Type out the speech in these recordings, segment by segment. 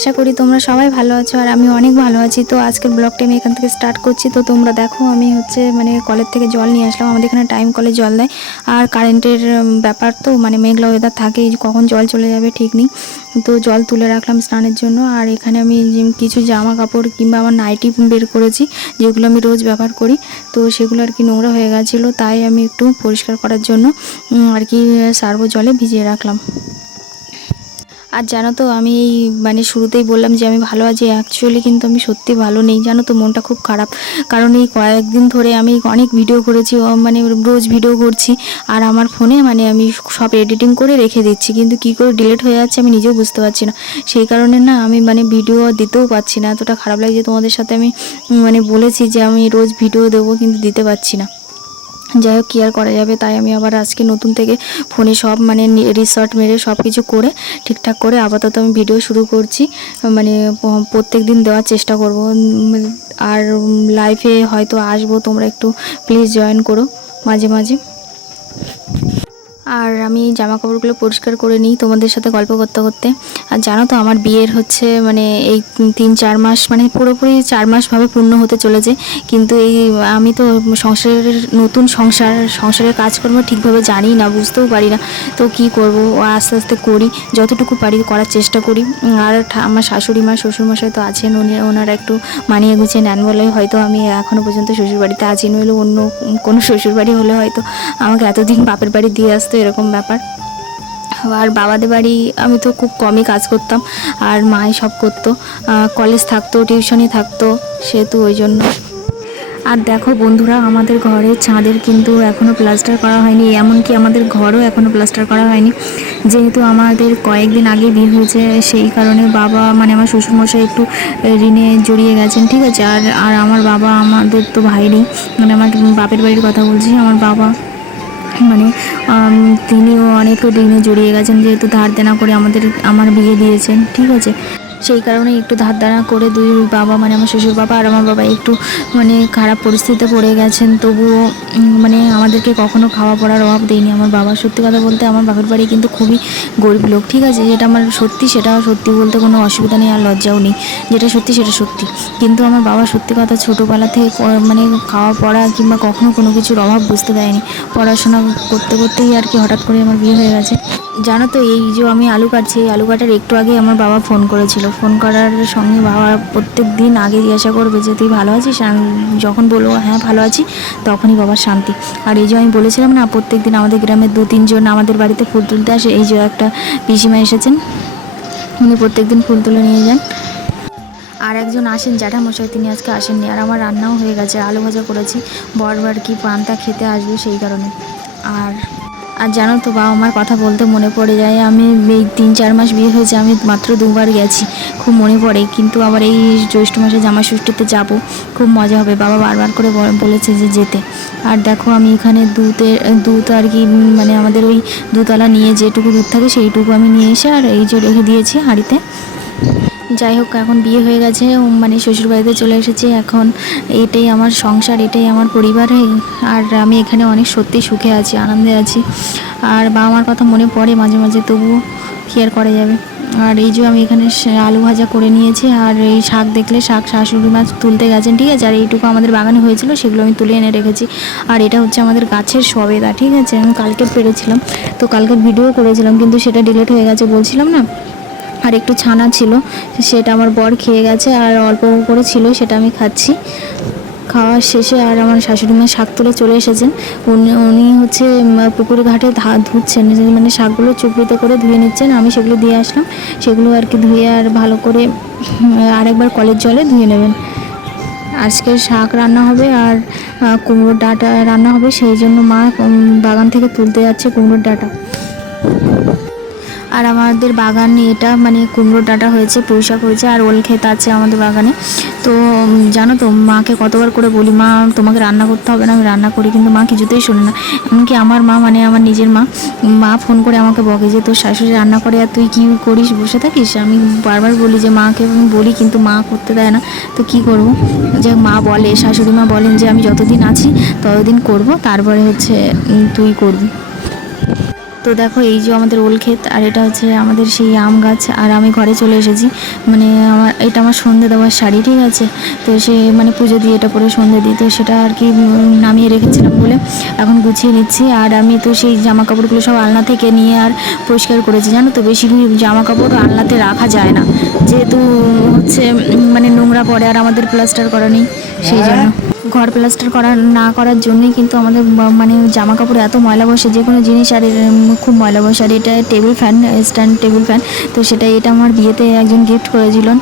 আশা করি তোমরা সবাই ভালো আছো আর আমি অনেক ভালো আছি। তো আজকের ব্লগটা আমি এখান থেকে স্টার্ট করছি। তো তোমরা দেখো, আমি হচ্ছে মানে কলের থেকে জল নিয়ে আসলাম। আমাদের এখানে টাইম কলে জল দেয় আর কারেন্টের ব্যাপার তো মানে মেঘলা ওয়েদার থাকে কখন জল চলে যাবে ঠিক নেই। তো জল তুলে রাখলাম স্নানের জন্য। আর এখানে আমি কিছু জামা কাপড় কিংবা আমার নাইটি বের করেছি, যেগুলো আমি রোজ ব্যবহার করি। তো সেগুলো আর কি নোংরা হয়ে গেছিল, তাই আমি একটু পরিষ্কার করার জন্য আর কি, সার্ব জলে ভিজিয়ে রাখলাম। আর জানো তো, আমি এই মানে শুরুতেই বললাম যে আমি ভালো আছি অ্যাকচুয়ালি কিন্তু আমি সত্যি ভালো নেই। জানো তো, মনটা খুব খারাপ। কারণ এই কয়েকদিন ধরে আমি অনেক ভিডিও করেছি মানে রোজ ভিডিও করছি, আর আমার ফোনে মানে আমি সব এডিটিং করে রেখে দিচ্ছি। কিন্তু কি করে ডিলিট হয়ে যাচ্ছে আমি নিজেও বুঝতে পারছি না। সেই কারণে না আমি মানে ভিডিও দিতেও পারছি না। এতটা খারাপ লাগছে তোমাদের সাথে আমি মানে বলেছি যে আমি রোজ ভিডিও দেবো, কিন্তু দিতে পারছি না। যাই হোক কী আর করা যাবে, তাই আমি আবার আজকে নতুন থেকে ফোনে সব মানে রিসর্ট মেরে সব কিছু করে ঠিকঠাক করে আপাতত আমি ভিডিও শুরু করছি। মানে প্রত্যেক দিন দেওয়ার চেষ্টা করব। আর লাইফে হয়তো আসব, তোমরা একটু প্লিজ জয়েন করো মাঝে মাঝে। আর আমি জামা কাপড়গুলো পরিষ্কার করে নিই তোমাদের সাথে গল্প করতে করতে। আর জানো তো আমার বিয়ের হচ্ছে মানে এই তিন চার মাস মানে পুরোপুরি চার মাসভাবে পূর্ণ হতে চলেছে। কিন্তু এই আমি তো সংসারের নতুন সংসার, সংসারের কাজকর্ম ঠিকভাবে জানি না, বুঝতেও পারি না। তো কি করব? আস্তে আস্তে করি, যতটুকু পারি করার চেষ্টা করি। আর আমার শাশুড়ি মা, শ্বশুরমশাই তো আছেন, উনি, ওনারা একটু মানিয়ে গুছিয়ে নেন বলে হয়তো আমি এখনও পর্যন্ত শ্বশুরবাড়িতে আছি, নইলে অন্য কোনো শ্বশুরবাড়ি হলে হয়তো আমাকে এতদিন বাপের বাড়ি দিয়ে আসতো এরকম ব্যাপার। আর বাবাদের বাড়ি আমি তো খুব কমই কাজ করতাম, আর মাই সব করতো কলেজ থাকতো টিউশনি থাকতো, সেহেতু ওই জন্য। আর দেখো বন্ধুরা, আমাদের ঘরের ছাদের কিন্তু এখনও প্লাস্টার করা হয়নি, এমনকি আমাদের ঘরও এখনও প্লাস্টার করা হয়নি। যেহেতু আমাদের কয়েকদিন আগে বিয়ে হয়েছে, সেই কারণে বাবা মানে আমার শ্বশুরমশাই একটু ঋণে জড়িয়ে গেছেন, ঠিক আছে? আর আর আমার বাবা, আমাদের তো ভাই নেই। মানে আমার বাপের বাড়ির কথা বলছি, আমার বাবা মানে তিনিও অনেক ঋণে জড়িয়ে গেছেন, যেহেতু ধার দেনা করে আমাদের, আমার বিয়ে দিয়েছেন, ঠিক আছে? সেই কারণে একটু ধার দেনা করে দুই বাবা মানে আমার শ্বশুর বাবা আর আমার বাবা একটু মানে খারাপ পরিস্থিতিতে পড়ে গেছেন। তবুও মানে আমাদেরকে কখনো খাওয়া পড়ার অভাব দেয়নি। আমার বাবা সত্যি কথা বলতে আমার বাপের বাড়ি কিন্তু খুবই গরিব লোক, ঠিক আছে? যেটা আমার সত্যি, সেটা সত্যি বলতে কোনো অসুবিধা নেই আর লজ্জাও নেই। যেটা সত্যি, সেটা সত্যি। কিন্তু আমার বাবা সত্যি কথা ছোটোবেলা থেকে মানে খাওয়া পড়া কিংবা কখনো কোনো কিছুর অভাব বুঝতে দেয়নি। পড়াশোনা করতে, করতেই আর কি হঠাৎ করে আমার বিয়ে হয়ে গেছে। জানো তো, এই যে আমি আলু কাটছি, এই আলু কাটার একটু আগে আমার বাবা ফোন করেছিল। ফোন করার সঙ্গে বাবা প্রত্যেক দিন আগে জিজ্ঞাসা করবে যে, তুই ভালো আছিস? যখন বলব হ্যাঁ ভালো আছি, তখনই বাবার শান্তি। আর এই যে আমি বলেছিলাম না, প্রত্যেক দিন আমাদের গ্রামের দু, তিনজন আমাদের বাড়িতে ফুল তুলতে আসে। এই যে একটা পিসিমা এসেছেন, উনি প্রত্যেক দিন ফুল তুলে নিয়ে যান। আর একজন আসেন, জ্যাঠামশাই, তিনি আজকে আসেননি। আর আমার রান্নাও হয়ে গেছে, আলু ভাজা করেছি। বরবার কি পান্তা খেতে আসবে সেই কারণে। আর আর জানো তো বাবা মার কথা বলতে মনে পড়ে যায়। আমি এই তিন চার মাস বিয়ে হয়েছে, আমি মাত্র দুবার গেছি। খুব মনে পড়ে, কিন্তু আবার এই জ্যৈষ্ঠ মাসে জামা ষষ্ঠীতে যাব। খুব মজা হবে। বাবা বারবার করে বলেছে যে যেতে। আর দেখো, আমি এখানে দুধে দুধ আর কি মানে আমাদের ওই দুতলা নিয়ে যেটুকু দুধ থাকে সেইটুকু আমি নিয়ে এসে আর এই যে রেখে দিয়েছি হাঁড়িতে। যাই হোক, এখন বিয়ে হয়ে গেছে মানে শ্বশুরবাড়িতে চলে এসেছি। এখন এটাই আমার সংসার, এটাই আমার পরিবার আর আমি এখানে অনেক সত্যি সুখে আছি, আনন্দে আছি। আর বাবা মার কথা মনে পড়ে মাঝে মাঝে, তবুও কি আর করা যাবে? আর এই যে আমি এখানে আলু ভাজা করে নিয়েছি, আর এই শাক দেখলে শাক শাশুড়ি মাছ তুলতে গেছেন, ঠিক আছে? আর এইটুকু আমাদের বাগানে হয়েছিল, সেগুলো আমি তুলে এনে রেখেছি। আর এটা হচ্ছে আমাদের গাছের সবেদা, ঠিক আছে? আমি কালকে পেরেছিলাম, তো কালকে ভিডিও করেছিলাম, কিন্তু সেটা ডিলিট হয়ে গেছে বলছিলাম না? আর একটু ছানা ছিল, সেটা আমার বর খেয়ে গেছে আর অল্প করে ছিল, সেটা আমি খাচ্ছি। খাওয়া শেষে আর আমার শাশুড়ি মা শাক তুলে চলে এসেছেন। উনি উনি হচ্ছে পুকুর ঘাটে ধা, ধুচ্ছেন মানে শাকগুলো চুপড়িতে করে ধুয়ে নিচ্ছেন। আমি সেগুলো দিয়ে আসলাম, সেগুলো আর কি ধুয়ে আর ভালো করে আরেকবার কলের জলে ধুয়ে নেবেন। আজকে শাক রান্না হবে আর কুমড়োর ডাঁটা রান্না হবে, সেই জন্য মা বাগান থেকে তুলতে যাচ্ছে কুমড়োর ডাঁটা। আর আমাদের বাগানে এটা মানে কুমড়োর ডাঁটা হয়েছে, পুঁই শাক হয়েছে আর ওল ক্ষেত আছে আমাদের বাগানে। তো জানো তো, মাকে কতবার করে বলি, মা, তোমাকে রান্না করতে হবে না, আমি রান্না করি। কিন্তু মা কিছুতেই শোনে না। এমনকি আমার মা মানে আমার নিজের মা মা ফোন করে আমাকে বকে যে, তোর শাশুড়ি রান্না করে, আর তুই কী করিস, বসে থাকিস? আমি বারবার বলি যে, মাকে আমি বলি, কিন্তু মা করতে দেয় না। তো কি করব? যে মা বলে, শাশুড়ি মা বলেন যে, আমি যতদিন আছি, ততদিন করব। তারপরে হচ্ছে তুই করবি। তো দেখো এই যে আমাদের ওল ক্ষেত, আর এটা হচ্ছে আমাদের সেই আম গাছ, আর আমি ঘরে চলে এসেছি। মানে আমার, এটা আমার সন্ধে দেওয়ার শাড়ি, ঠিক আছে? তো সে মানে পুজো দিয়ে এটা পরে সন্ধে দিই তো সেটা আর কি নামিয়ে রেখেছিলাম বলে এখন গুছিয়ে নিচ্ছি। আর আমি তো সেই জামা কাপড়গুলো সব আলনা থেকে নিয়ে আর পরিষ্কার করেছি, জানো তো? বেশি জামা কাপড় আলনাতে রাখা যায় না। যেহেতু হচ্ছে মানে নোংরা পড়ে, আর আমাদের প্লাস্টার করা নেই, সেই জন্য। ঘর প্লাস্টার করা না করার জন্যই কিন্তু আমাদের মানে জামা কাপড় এত ময়লা বসে, যে কোনো জিনিস আর খুব ময়লা বসে। আর এটা table fan, stand table fan. তো সেটা, এটা আমার বিয়েতে একজন গিফট করেছিলেন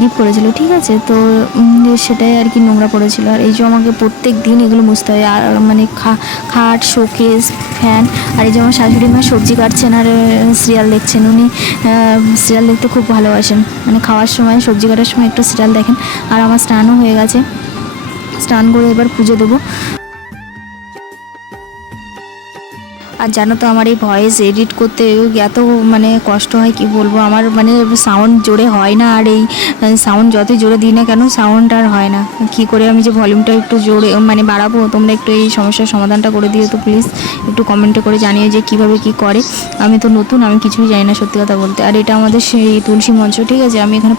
গিফট করেছিল, ঠিক আছে? তো সেটাই আর কি নোংরা পড়েছিল। আর এই যে আমাকে প্রত্যেক দিন এগুলো মুছতে হয়। আর মানে খাট, শোকেস, ফ্যান, আর এই যে আমার শাশুড়ি মা সবজি কাটছেন, আর সিরিয়াল দেখছেন। উনি সিরিয়াল দেখতে খুব ভালোবাসেন। মানে খাওয়ার সময়, সবজি কাটার সময় একটু সিরিয়াল দেখেন। আর আমার স্নানও হয়ে গেছে। স্নান করে এবার পুজো দেবো। আর জানো তো আমার এই ভয়েস এডিট করতে এত মানে কষ্ট হয়, কি বলব? আমার মানে সাউন্ড জোরে হয় না, আর এই সাউন্ড যতই জোরে দিই না কেন সাউন্ড আর হয় না। কি করে আমি যে ভলিউমটা একটু জোরে মানে বাড়াবো? তোমরা একটু এই সমস্যার সমাধানটা করে দিও তো প্লিজ একটু কমেন্টে করে জানিও যে কীভাবে কি করে। আমি তো নতুন, আমি কিছুই জানি না সত্যি কথা বলতে। আর এটা আমাদের সেই তুলসী মঞ্চ, ঠিক আছে? আমি এখানে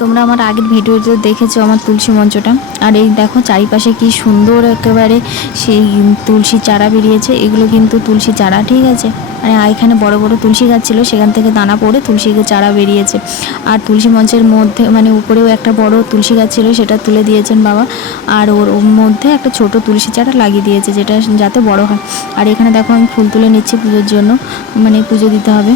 তোমরা আমার আগের ভিডিওতে দেখেছ আমার তুলসী মঞ্চটা। আর এই দেখো চারিপাশে কি সুন্দর একেবারে সেই তুলসী চারা বেরিয়েছে। এগুলো কিন্তু তুলসী চারা, ঠিক আছে? আর এখানে বড় বড় তুলসী গাছ ছিল, সেখান থেকে দানা পড়ে তুলসী চারা বেরিয়েছে। আর তুলসী মঞ্চের মধ্যে মানে উপরেও একটা বড় তুলসী গাছ ছিল, সেটা তুলে দিয়েছেন বাবা। আর ওর মধ্যে একটা ছোট তুলসী চারা লাগিয়ে দিয়েছে, যেটা যাতে বড় হয়। আর এখানে দেখো আমি ফুল তুলে নিচ্ছি পুজোর জন্য মানে পুজো দিতে হবে।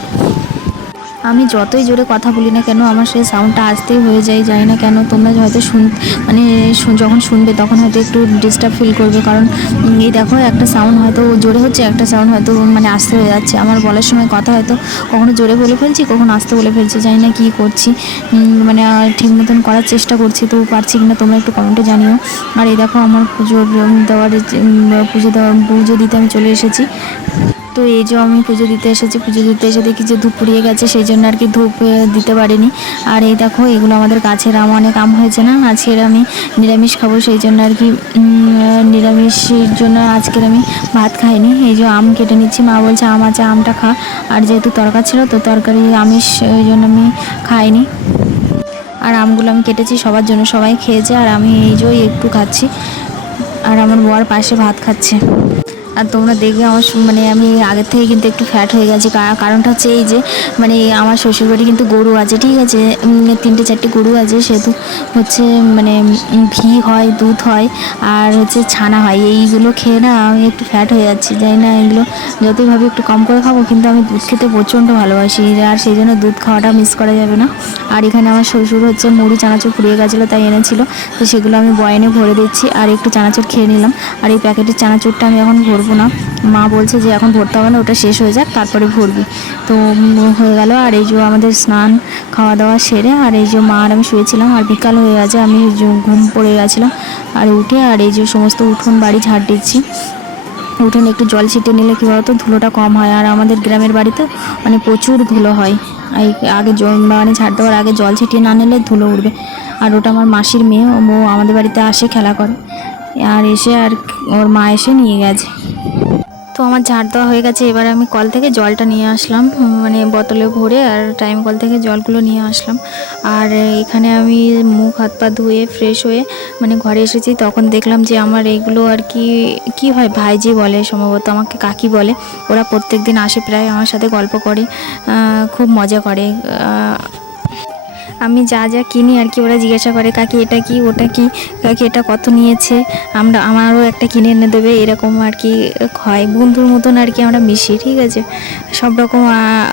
আমি যতই জোরে কথা বলি না কেন, আমার সেই সাউন্ডটা আসতেই হয়ে যায় জানি না কেন, তোমরা হয়তো শুন মানে যখন শুনবে তখন হয়তো একটু ডিস্টার্ব ফিল করবে, কারণ এই দেখো একটা সাউন্ড হয়তো জোরে হচ্ছে, একটা সাউন্ড হয়তো মানে আসতে হয়ে যাচ্ছে। আমার বলার সময় কথা হয়তো কখনো জোরে বলে ফেলছি, কখনো আসতে বলে ফেলছি জানি না কী করছি মানে ঠিক মতন করার চেষ্টা করছি, তো পারছি কিনা তোমরা একটু কমেন্টে জানিও। আর এই দেখো আমার পুজো দেওয়ার পুজো দেওয়া, পুজো দিতে আমি চলে এসেছি। তো এই যে আমি পুজো দিতে এসেছি, পুজো দিতে এসে দেখি যে ধূপ পুড়িয়ে গেছে, সেই জন্য আর কি ধূপ দিতে পারিনি। আর এই দেখো, এগুলো আমাদের গাছের আম, অনেক আম হয়েছে না? আজকের আমি নিরামিষ খাব, সেই জন্য আর কি নিরামিষের জন্য আজকের আমি ভাত খাইনি। এই যে আম কেটে নিচ্ছি, মা বলছে, আম আছে, আমটা খা। আর যেহেতু তরকারি ছিল, তো তরকারি, আমিষ ওই জন্য আমি খাইনি। আর আমগুলো আমি কেটেছি, সবার জন্য সবাই খেয়েছে। আর আমি এই যে একটু খাচ্ছি। আর আমার বর পাশে ভাত খাচ্ছে। আর তোমরা দেখবে আমার মানে আমি আগের থেকে কিন্তু একটু ফ্যাট হয়ে গেছি। কারণটা হচ্ছে এই যে মানে আমার শ্বশুরবাড়ি কিন্তু গরু আছে, ঠিক আছে? তিনটে চারটে গরু আছে, সেহেতু হচ্ছে মানে ঘি হয়, দুধ হয়, আর হচ্ছে ছানা হয়। এইগুলো খেয়ে না আমি একটু ফ্যাট হয়ে যাচ্ছি। জানি না এগুলো যতই ভাবি একটু কম করে খাব, কিন্তু আমি দুধ খেতে প্রচণ্ড ভালোবাসি। আর সেই জন্য দুধ খাওয়াটা মিস করা যাবে না। আর এখানে আমার শ্বশুর হচ্ছে মুড়ি, চানাচুর ফুরিয়ে গেছিল, তাই এনেছিল। তো সেগুলো আমি বয়ানে ভরে দিচ্ছি। আর একটু চানাচুর খেয়ে নিলাম। আর এই প্যাকেটের চানাচুরটা আমি এখন ভরবো না। মা বলছে যে এখন ভরতে হবে না, ওটা শেষ হয়ে যাক, তারপরে ভরবি। তো হয়ে গেল, আর এই যে আমাদের স্নান খাওয়া দাওয়া সেরে, আর এই যে মা আর আমি শুয়েছিলাম, আর বিকাল হয়ে গেছে, আমি ঘুম পড়ে গেছিলাম আর উঠে, আর এই যে সমস্ত উঠোন বাড়ি ঝাড় দিচ্ছি। উঠোনে একটু জল ছিটিয়ে নিলে কী বলতো, ধুলোটা কম হয়, আর আমাদের গ্রামের বাড়িতে মানে প্রচুর ধুলো হয়। এই আগে জল মানে ঝাড় দেওয়ার আগে জল ছিটিয়ে না নিলে ধুলো উঠবে। আর ওটা আমার মাসির মেয়ে, ও আমাদের বাড়িতে আসে, খেলা করে। আর এসে আর ওর মা এসে নিয়ে গেছে। তো আমার ঝাড় দেওয়া হয়ে গেছে, এবার আমি কল থেকে জলটা নিয়ে আসলাম মানে বোতলে ভরে আর টাইম কল থেকে জলগুলো নিয়ে আসলাম। আর এখানে আমি মুখ, হাত, পা ধুয়ে ফ্রেশ হয়ে মানে ঘরে এসেছি, তখন দেখলাম যে আমার এইগুলো আর কি কি হয়, ভাইজি বলে সম্ভবত, আমাকে কাকি বলে। ওরা প্রত্যেক দিন আসে, প্রায় আমার সাথে গল্প করে খুব মজা করে আমি যা যা কিনি আর কি, ওরা জিজ্ঞাসা করে, কাকি, এটা কি, ওটা কি? কাকি, এটা কত নিয়েছে? আমরা, আমারও একটা কিনে এনে দেবে, এরকম আর কি হয়। বন্ধুর মতন আর কি আমরা মিশি, ঠিক আছে? সব রকম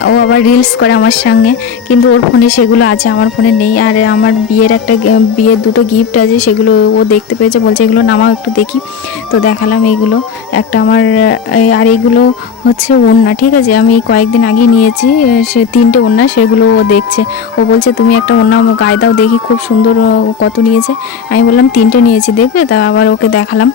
ও আবার রিলস করে আমার সঙ্গে, কিন্তু ওর ফোনে সেগুলো আছে, আমার ফোনে নেই। আর আমার বিয়ের একটা বিয়ের দুটো গিফট আছে, সেগুলো ও দেখতে পেয়েছে, বলছে, এগুলো নামাও একটু দেখি। তো দেখালাম এইগুলো একটা আমার আর এইগুলো হচ্ছে ওড়না, ঠিক আছে? আমি কয়েকদিন আগে নিয়েছি সে তিনটে ওড়না, সেগুলো ও দেখছে। ও বলছে, তুমি একটা ওড়না আমার গায়ে দাও, দেখি খুব সুন্দর কত নিয়েছে। আমি বললাম, তিনটে নিয়েছি, দেখবে? তা আবার ওকে দেখালাম।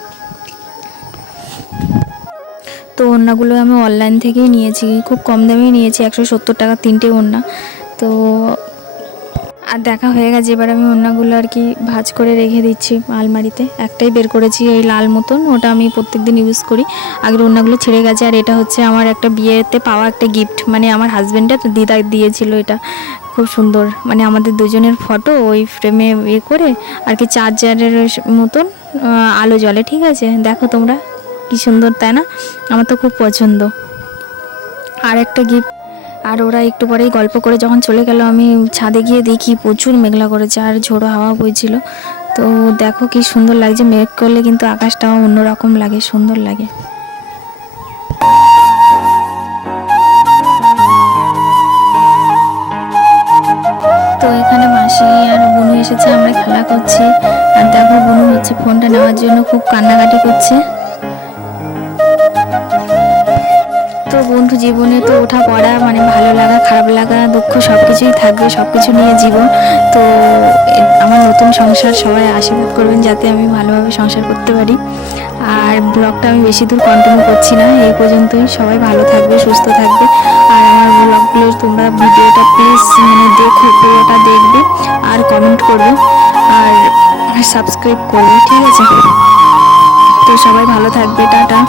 তো ওড়নাগুলো আমি অনলাইন থেকেই নিয়েছি, খুব কম দামেই নিয়েছি, একশো সত্তর টাকা তিনটে ওড়না। তো আর দেখা হয়ে গেছে, এবার আমি অন্যগুলো আর কি ভাজ করে রেখে দিচ্ছি আলমারিতে। একটাই বের করেছি ওই লাল মতন, ওটা আমি প্রত্যেকদিন ইউজ করি। আগের অন্যগুলো ছেড়ে গেছে, আর এটা হচ্ছে আমার একটা বিয়েতে পাওয়া একটা গিফট মানে আমার হাজব্যান্ডের দিদা দিয়েছিল এটা। খুব সুন্দর। মানে আমাদের দুজনের ফটো ওই ফ্রেমে ইয়ে করে আর কি চার্জারের মতন আলো জ্বলে, ঠিক আছে? দেখো তোমরা, কি সুন্দর, তাই না? আমার তো খুব পছন্দ। আর একটা গিফট আর ওরা একটু পরেই গল্প করে যখন চলে গেল, আমি ছাদে গিয়ে দেখি প্রচুর মেঘলা করেছে আর ঝোড়ো হাওয়া বইছিল। তো দেখো কি সুন্দর লাগছে, মেঘ করলে কিন্তু আকাশটাও অন্যরকম লাগে, সুন্দর লাগে। মাসি আর বুনু এসেছে, আমরা খেলা করছি। আর দেখো, বুনু হচ্ছে ফোনটা নেওয়ার জন্য খুব কান্নাকাটি করছে। তো বন্ধু, জীবনে তো ওঠা পড়া মানে ভালো লাগা, খারাপ লাগা, দুঃখ সব কিছুই থাকবে সব কিছু নিয়ে জীবন। তো আমার নতুন সংসার সবাই আশীর্বাদ করবেন, যাতে আমি ভালোভাবে সংসার করতে পারি। আর ব্লগটা আমি বেশি দূর কন্টিনিউ করছি না। এই পর্যন্তই। সবাই ভালো থাকবে, সুস্থ থাকবে। আর আমার ব্লগগুলো তোমরা ভিডিওটা প্লিজ মানে দেখো, পুরোটা দেখবে আর কমেন্ট করবে আর সাবস্ক্রাইব করবে, ঠিক আছে? তো সবাই ভালো থাকবে, টাটা।